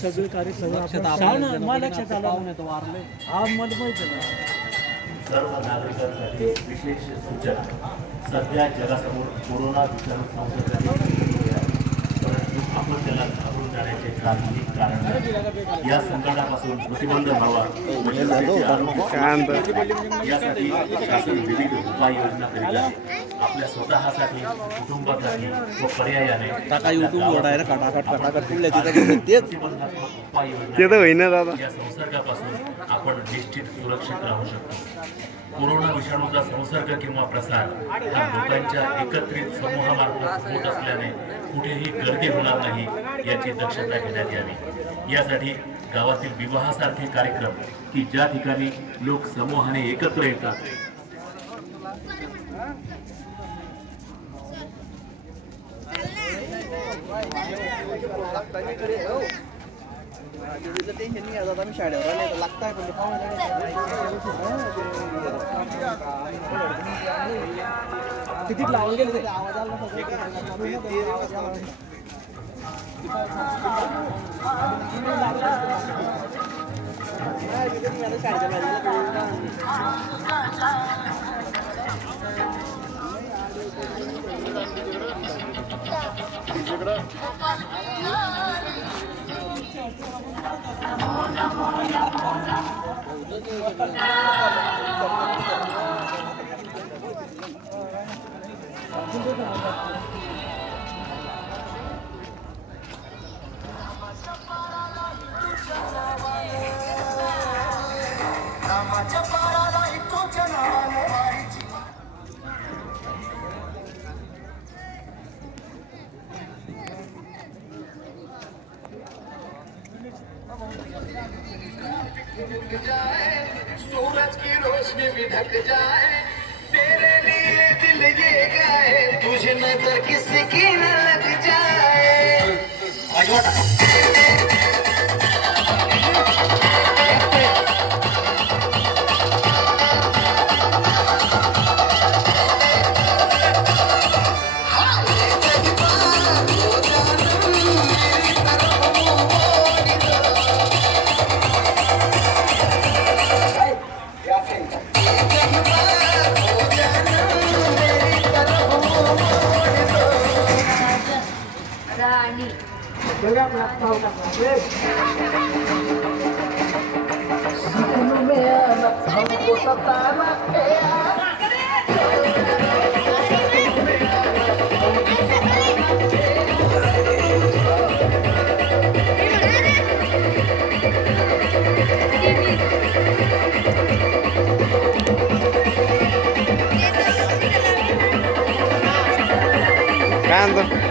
सगळे कार्यक्रम लक्षात आलं हा मला माहिती आहे. सर्व नागरिकांसाठी विशेष सूचना. सध्या जगासमोर कोरोना विषाणू संसर्गाची परंतु आपण त्याला घाबरून जाण्याचे काहीही कारण नाही. या संकटापासून प्रतिबंध व्हावा यासाठी शासन विविध उपाययोजना करीत आहे. आपल्या स्वतःसाठी, कुटुंबासाठी व पर्यायाने उपाययोजना या संसर्गापासून आपण निश्चित सुरक्षित राहू शकतो. कोरोना विषाणूचा संसर्ग किंवा प्रसार हा लोकांच्या एकत्रित समूहामार्फत होत असल्याने कुठेही गर्दी होणार नाही याची दक्षता घेण्यात यावी. यासाठी गावातील विवाहासारखे कार्यक्रम की ज्या ठिकाणी लोक समूहाने एकत्र येतात टेन्शन नाही आता आम्ही शाळेवर लागताय पण किती लावून गेले ते आवाज आला सूरज की रोशनी भी ढक जाए, तेरे लिए दिल ये गाए, तुझे नजर किसी की न लग जाए. Canto.